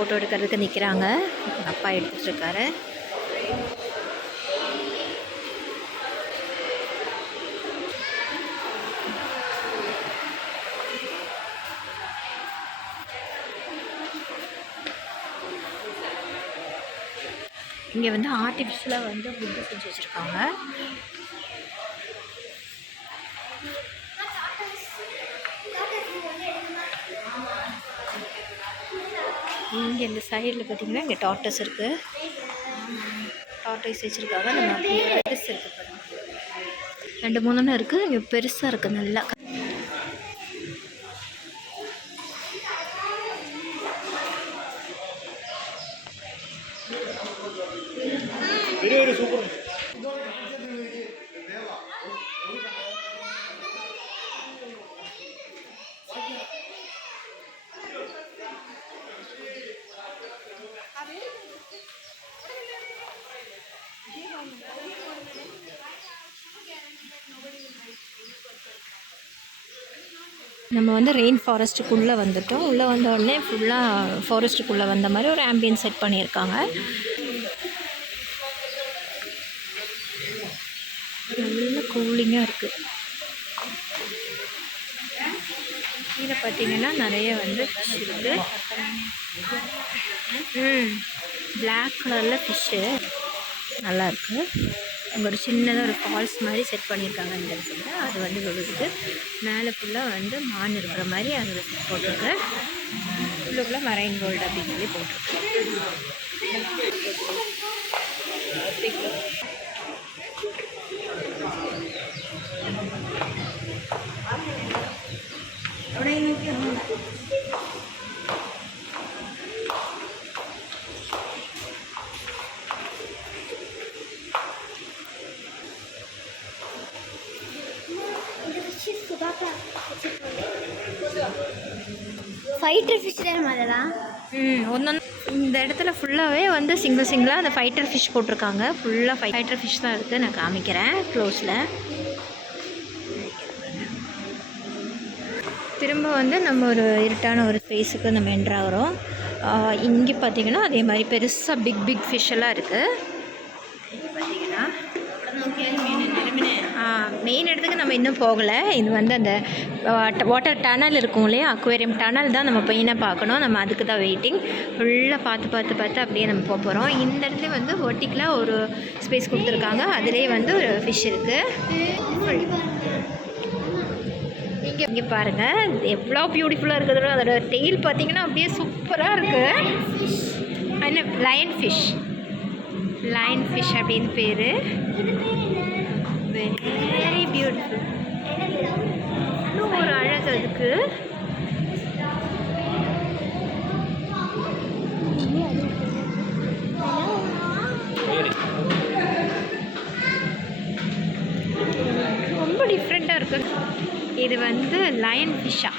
Photo எடுக்கிறதுக்கு நிற்கிறாங்க. அப்பா எடுத்துகிட்ருக்காரு. இங்கே வந்து ஆர்டிஃபிஷியலாக வந்து ஃபுட்டு செஞ்சு வச்சுருக்காங்க. இங்கே இந்த சைடில் பார்த்திங்கன்னா இங்கே டார்டஸ் இருக்குது. டார்டஸ் வச்சுருக்காங்க. நம்ம பெருசு இருக்குது, 2-3 இருக்குது. இங்கே பெருசாக இருக்குது நல்லா. நம்ம வந்து ரெயின் ஃபாரஸ்ட்டுக்குள்ளே வந்துட்டோம். உள்ளே வந்த உடனே ஃபுல்லாக ஃபாரஸ்ட்டுக்குள்ளே வந்த மாதிரி ஒரு ஆம்பியன்ஸ் செட் பண்ணியிருக்காங்க. நல்ல கூலிங்காக இருக்குது. கீழே பார்த்தீங்கன்னா நிறைய வந்து ஃபிஷ் இருக்குது. பிளாக் கலரில் ஃபிஷ்ஷு நல்லாயிருக்கு. அங்கே ஒரு சின்னதாக ஒரு ஃபால்ஸ் மாதிரி செட் பண்ணியிருக்காங்க இந்த இடத்துல. அது வந்து விழுகுது. மேலே ஃபுல்லாக வந்து மான் இருக்கிற மாதிரி அங்கே போட்டிருக்கு. உள்ளுக்குள்ளே மரைன் கோல்டு அப்படின்னு சொல்லி போட்டிருக்கு. ஃபைட்டர் ஃபிஷ் தான் அதெல்லாம். ஒன்று இந்த இடத்துல ஃபுல்லாகவே வந்து சிங்கிளாக அந்த ஃபைட்டர் ஃபிஷ் போட்டிருக்காங்க. ஃபுல்லாக ஃபைட்டர் ஃபிஷ் தான் இருக்குது. நான் காமிக்கிறேன் க்ளோஸில். திரும்ப வந்து நம்ம ஒரு இருட்டான ஒரு ஸ்பேஸுக்கு நம்ம என்ட்ராகிறோம். இங்கே பார்த்திங்கன்னா அதே மாதிரி பெருசாக பிக் ஃபிஷ் எல்லாம் இருக்குது. பார்த்திங்கன்னா மெயின் இடத்துக்கு நம்ம இன்னும் போகலை. இது வந்து அந்த வாட்டர் டனல் இருக்கும் இல்லையா, அக்வேரியம் டனல் தான் நம்ம மெயினாக பார்க்கணும். நம்ம அதுக்கு தான் வெயிட்டிங். ஃபுல்லாக பார்த்து அப்படியே நம்ம போக போகிறோம். இந்த இடத்துல வந்து ஒட்டிக்கலாக ஒரு ஸ்பேஸ் கொடுத்துருக்காங்க. அதிலே வந்து ஒரு ஃபிஷ் இருக்குது. இங்கே பாருங்கள் எவ்வளோ பியூட்டிஃபுல்லாக இருக்குது. அதோட டெயில் பார்த்திங்கன்னா அப்படியே சூப்பராக இருக்குது. என்ன லயன் ஃபிஷ் அப்படின்னு பேர். Very beautiful. இன்னும் ஒரு அழகு அதுக்கு. ரொம்ப டிஃப்ரெண்ட்டாக இருக்குது. இது வந்து லயன் ஃபிஷ்ஷா.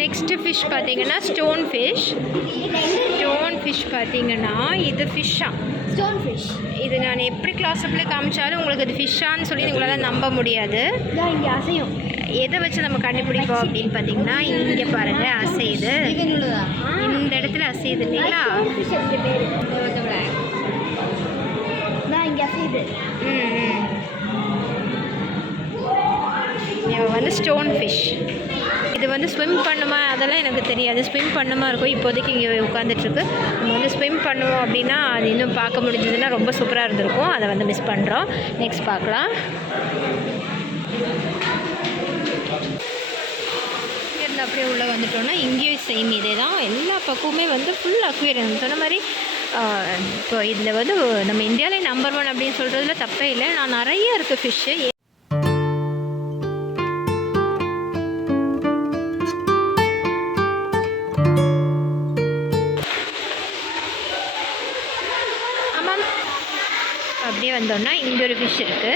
நெக்ஸ்ட்டு ஃபிஷ் பார்த்தீங்கன்னா ஸ்டோன் ஃபிஷ் பார்த்தீங்கன்னா இது ஃபிஷ்ஷா. ஸ்டோன் ஃபிஷ் இது நான் எப்படி கிளாஸப்ல காமிச்சாலும் உங்களுக்கு அது ஃபிஷ்ஷான்னு சொல்லி உங்களால் நம்ப முடியாது. இங்கே அசையும். எதை வச்சு நம்ம கண்டுபிடிப்போம் அப்படின்னு பார்த்தீங்கன்னா இங்கே பாருங்கள் அசையுது. இந்த இடத்துல அசையுது இல்லைங்களா. இங்கே அசையுது. வந்து ஸ்டோன் ஃபிஷ். இது வந்து ஸ்விம் பண்ணுமா அதெல்லாம் எனக்கு தெரியாது. ஸ்விம் பண்ணுமா இருக்கும். இப்போதைக்கு இங்கே உட்காந்துட்ருக்கு. நம்ம வந்து ஸ்விம் பண்ணுவோம் அப்படின்னா அது இன்னும் பார்க்க முடிஞ்சதுன்னா ரொம்ப சூப்பராக இருந்திருக்கும். அதை வந்து மிஸ் பண்ணுறோம். நெக்ஸ்ட் பார்க்கலாம். இருந்து அப்படியே உள்ளே வந்துட்டோன்னா இங்கேயும் சேம் இதே தான். எல்லா பக்கமுமே வந்து ஃபுல் அக்வேரியம். சொன்ன மாதிரி இப்போ இதில் வந்து நம்ம இந்தியாவிலே நம்பர் 1 அப்படின்னு சொல்கிறதுல தப்பே இல்லை. நான் நிறைய இருக்குது ஃபிஷ்ஷு. அப்படியே வந்தோன்னா இங்கே ஒரு ஃபிஷ் இருக்குது.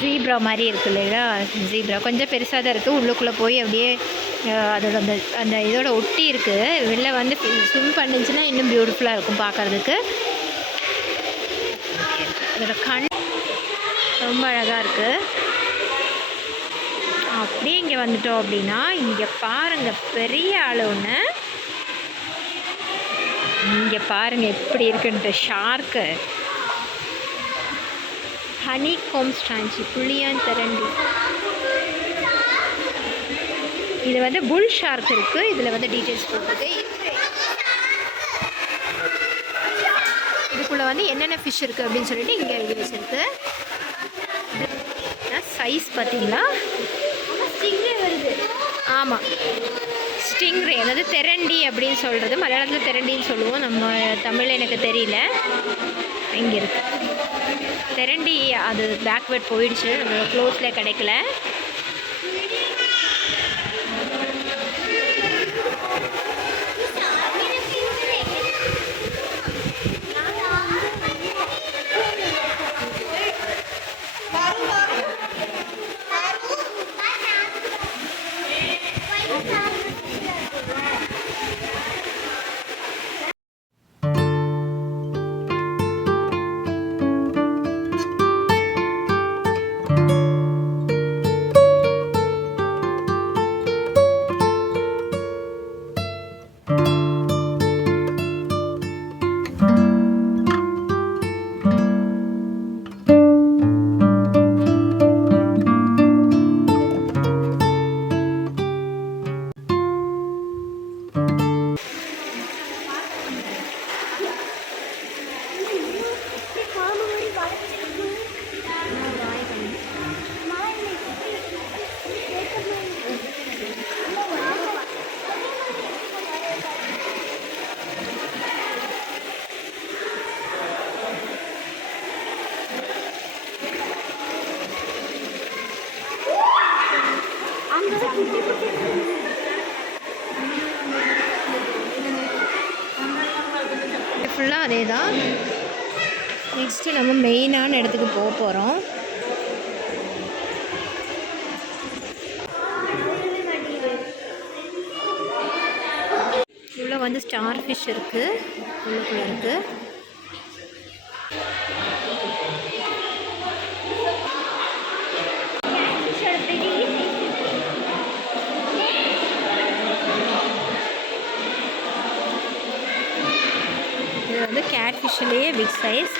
ஜீப்ரா மாதிரி இருக்குது இல்லைங்களா. ஜீப்ரா கொஞ்சம் பெருசாக தான் இருக்குது. உள்ளுக்குள்ளே போய் அப்படியே அதோட அந்த அந்த இதோட ஒட்டி இருக்குது. வெளில வந்து ஸ்விம் பண்ணுச்சுன்னா இன்னும் பியூட்டிஃபுல்லாக இருக்கும் பார்க்குறதுக்கு. அதோட கண் ரொம்ப அழகாக இருக்குது. அப்படியே இங்கே வந்துட்டோம் அப்படின்னா இங்கே பாருங்கள் பெரிய ஆள் ஒன்று. இங்கே பாருங்கள் எப்படி இருக்குன்ட்டு ஷார்க்கு. ஹனி கோம் ஸ்டான்ச்சி புளியான் திரண்டி. இது வந்து புல் ஷார்க் இருக்குது. இதில் வந்து டீட்டெயில்ஸ் போட்டுருக்கு. இதுக்குள்ளே வந்து என்னென்ன ஃபிஷ் இருக்குது அப்படின்னு சொல்லிட்டு இங்கே எழுதி வச்சுருக்கு. சைஸ் பார்த்தீங்களா? ஆமாம், ஸ்டிங்ரே அதாவது தெரண்டி அப்படின்னு சொல்கிறது. மலையாளத்தில் தெரண்டின்னு சொல்லுவோம், நம்ம தமிழ் எனக்கு தெரியல. இங்கே இருக்குது தெரண்டி. அது பேக்வேர்ட் போயிடுச்சு, நம்மளோட க்ளோஸில் கிடைக்கல. ஃபுல்லாக அதே தான். நெக்ஸ்ட்டு நம்ம மெயினான இடத்துக்கு போக போகிறோம். உள்ளே வந்து ஸ்டார் ஃபிஷ் இருக்குது, உள்ளுக்குள்ளே இருக்குது. இது வந்து கேட் ஃபிஷ்லேயே பிக் சைஸ்.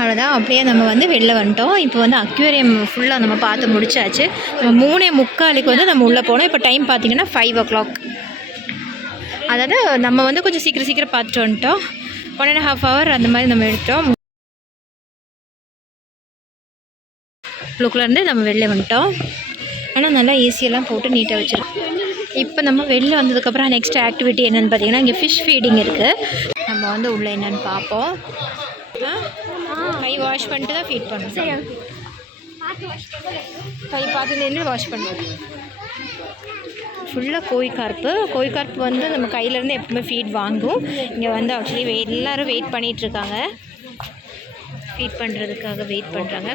அவ்வளோதான். அப்படியே நம்ம வந்து வெளில வந்துட்டோம். இப்போ வந்து அக்வேரியம் ஃபுல்லாக நம்ம பார்த்து முடிச்சாச்சு. நம்ம 3:45 வந்து நம்ம உள்ளே போனோம். இப்போ டைம் பார்த்திங்கன்னா 5 o'clock. அதாவது நம்ம வந்து கொஞ்சம் சீக்கிரம் பார்த்துட்டு வந்துட்டோம். 1.5 hour அந்த மாதிரி நம்ம எடுத்தோம். உள்ளுக்குள்ளேருந்து நம்ம வெளில வந்துட்டோம். ஆனால் நல்லா ஏசியெல்லாம் போட்டு நீட்டாக வச்சுருக்கோம். இப்போ நம்ம வெளில வந்ததுக்கப்புறம் நெக்ஸ்ட் ஆக்டிவிட்டி என்னென்னு பார்த்தீங்கன்னா இங்கே ஃபிஷ் ஃபீடிங் இருக்குது. நம்ம வந்து உள்ளே என்னென்னு பார்ப்போம். கை வாஷ் பண்ணிட்டு தான் ஃபீட் பண்ணணும். சரி, கை பார்த்து நின்று வாஷ் பண்ணுவோம். ஃபுல்லாக கோழிக்கார்ப்பு வந்து நம்ம கையிலேருந்து எப்பவுமே ஃபீட் வாங்கும். இங்கே வந்து ஆக்சுவலி எல்லோரும் வெயிட் பண்ணிகிட்ருக்காங்க. ஃபீட் பண்ணுறதுக்காக வெயிட் பண்ணுறாங்க.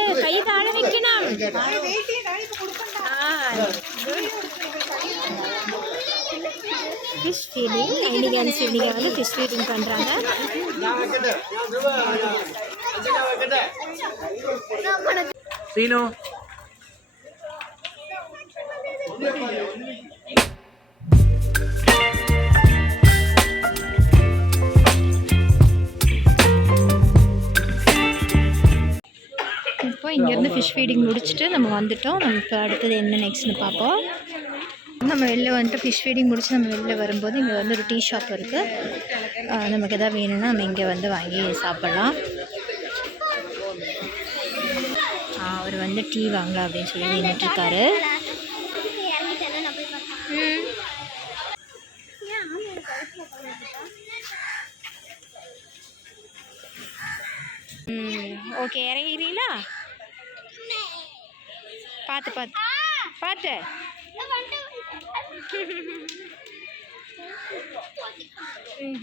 எடு கை தாழ வைக்கணும். ஃபிஷ் ஃபீடிங் இன்னைக்கு வந்து ஃபிஷ் ஃபீடிங் பண்ணுறாங்க. சீனோ இப்போ இங்கேருந்து ஃபிஷ் ஃபீடிங் முடிச்சுட்டு நம்ம வந்துட்டோம். நம்ம இப்போ அடுத்தது என்ன நெக்ஸ்ட்னு பார்ப்போம். நம்ம வெளில வந்துட்டு ஃபிஷ் ஃபீடிங் முடிச்சு நம்ம வெளில வரும்போது இங்கே வந்து ஒரு டீ ஷாப் இருக்குது. நமக்கு எதாவது வேணும்னா நம்ம இங்கே வந்து வாங்கி சாப்பிட்லாம். அவர் வந்து டீ வாங்கலாம் அப்படின்னு சொல்லி நின்றுட்டுருக்காரு. ஓகே, இறங்கிக்கிறீங்களா? பார்த்து பார்த்து பார்த்து.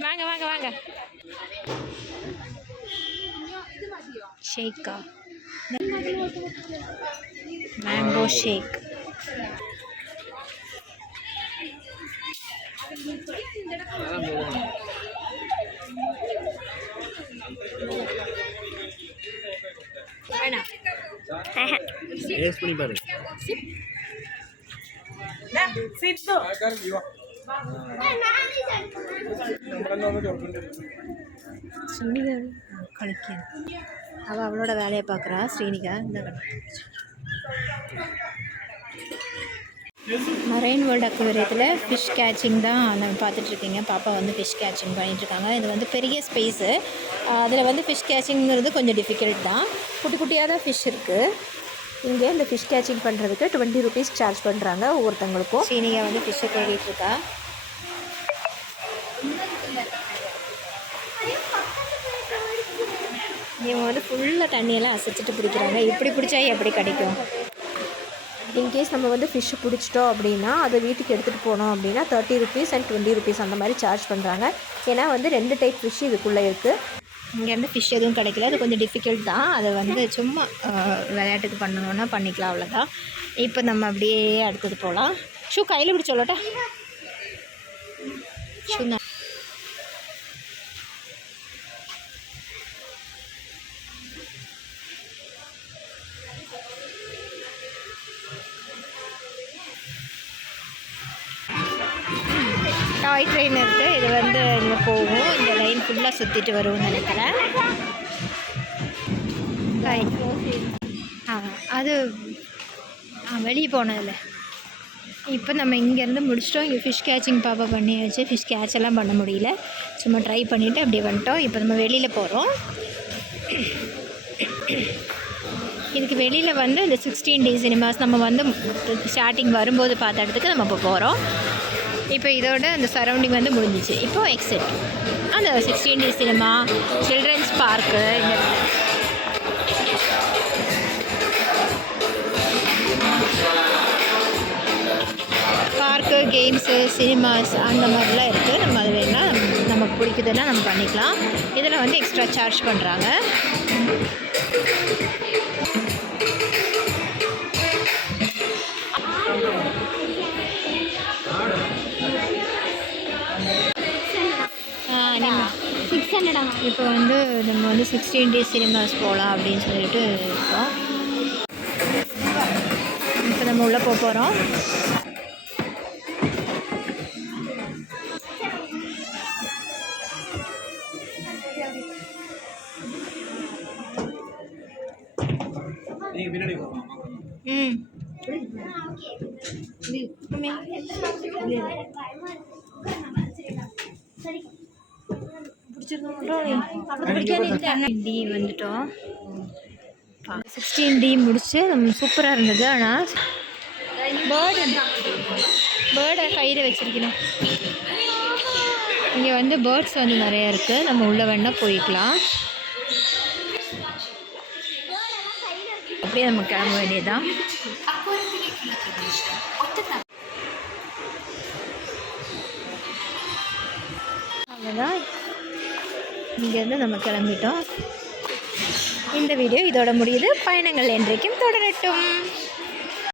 வாங்க வாங்க வாங்க. ஷேக்கா, மேங்கோ ஷேக். டேஸ்ட் பண்ணி பாரு. கழிக்க அவளோட வேலையை பார்க்குறா ஸ்ரீனிகா. இந்த மரைன் வேர்ல்டு அக்வேரியத்தில் ஃபிஷ் கேச்சிங் தான் நம்ம பார்த்துட்ருக்கீங்க. பாப்பா வந்து ஃபிஷ் கேச்சிங் பண்ணிகிட்ருக்காங்க. இது வந்து பெரிய ஸ்பேஸு. அதில் வந்து ஃபிஷ் கேச்சிங்கிறது கொஞ்சம் டிஃபிகல்ட் தான். குட்டி குட்டியாக தான் ஃபிஷ் இருக்குது. இங்கே இந்த ஃபிஷ் கேச்சிங் பண்ணுறதுக்கு 20 rupees சார்ஜ் பண்ணுறாங்க ஒவ்வொருத்தவங்களுக்கும். ஸ்ரீனிகா வந்து ஃபிஷ்ஷை கழுவிட்டுருக்கா. இவங்க வந்து ஃபுல்லாக தண்ணியெல்லாம் அசைச்சிட்டு பிடிக்கிறாங்க. இப்படி பிடிச்சா எப்படி கிடைக்கும்? இன்கேஸ் நம்ம வந்து ஃபிஷ்ஷு பிடிச்சிட்டோம் அப்படின்னா அதை வீட்டுக்கு எடுத்துகிட்டு போனோம் அப்படின்னா 30 rupees and 20 rupees அந்த மாதிரி சார்ஜ் பண்ணுறாங்க. ஏன்னா வந்து 2 டைப் ஃபிஷ் இதுக்குள்ளே இருக்குது. இங்கேருந்து ஃபிஷ் எதுவும் கிடைக்கல. அது கொஞ்சம் டிஃபிகல்ட் தான். அதை வந்து சும்மா விளையாட்டுக்கு பண்ணணுன்னா பண்ணிக்கலாம், அவ்வளோதான். இப்போ நம்ம அப்படியே அடுத்தது போகலாம். ஷூ கையில் பிடிச்சி சொல்லட்டா? ஷூ தான். டாய் ட்ரெயின் இருக்குது. இது வந்து இங்கே போகும். இந்த லைன் ஃபுல்லாக சுற்றிட்டு வருவோம்னு நினைக்கிறேன். அது வெளியே போனதில்ல. இப்போ நம்ம இங்கேருந்து முடிச்சிட்டோம். இங்கே ஃபிஷ் கேச்சிங் பாப்பா பண்ணியாச்சு. ஃபிஷ் கேட்ச் எல்லாம் பண்ண முடியல, சும்மா ட்ரை பண்ணிவிட்டு அப்படியே வந்துட்டோம். இப்போ நம்ம வெளியில் போகிறோம். இதுக்கு வெளியில் வந்து இந்த 16D சினிமாஸ் நம்ம வந்து ஸ்டார்டிங் வரும்போது பார்த்த இடத்துக்கு நம்ம இப்போ போகிறோம். இப்போ இதோட அந்த சரௌண்டிங் வந்து முடிஞ்சிச்சு. இப்போது எக்ஸிட் அந்த 16D சினிமா, சில்ட்ரன்ஸ் பார்க்கு, இந்த பார்க்கு, கேம்ஸு, சினிமாஸ் அந்த மாதிரிலாம் இருக்குது. நம்ம அது வேணால் நமக்கு பிடிக்குதுன்னா நம்ம பண்ணிக்கலாம். இதில் வந்து எக்ஸ்ட்ரா சார்ஜ் பண்ணுறாங்க. இப்போ வந்து நம்ம வந்து 16D சினிமாஸ் போகலாம் அப்படின்னு சொல்லிட்டு இருக்கோம். இப்போ நம்ம உள்ளே போக போகிறோம். வந்துட்டோம். 16D முடிச்சு நம்ம சூப்பராக இருந்தது. ஆனால் பேர்டை கையில் வச்சிருக்கணும். இங்கே வந்து பேர்ட்ஸ் வந்து நிறையா இருக்குது. நம்ம உள்ளே வேணால் போய்க்கலாம். அப்படியே நம்ம கிளம்ப வேண்டியதுதான். அவ்வளோதான். இங்கேருந்து நம்ம கிளம்பிட்டோம். இந்த வீடியோ இதோட முடியுது. பயணங்கள் என்றைக்கும் தொடரட்டும்.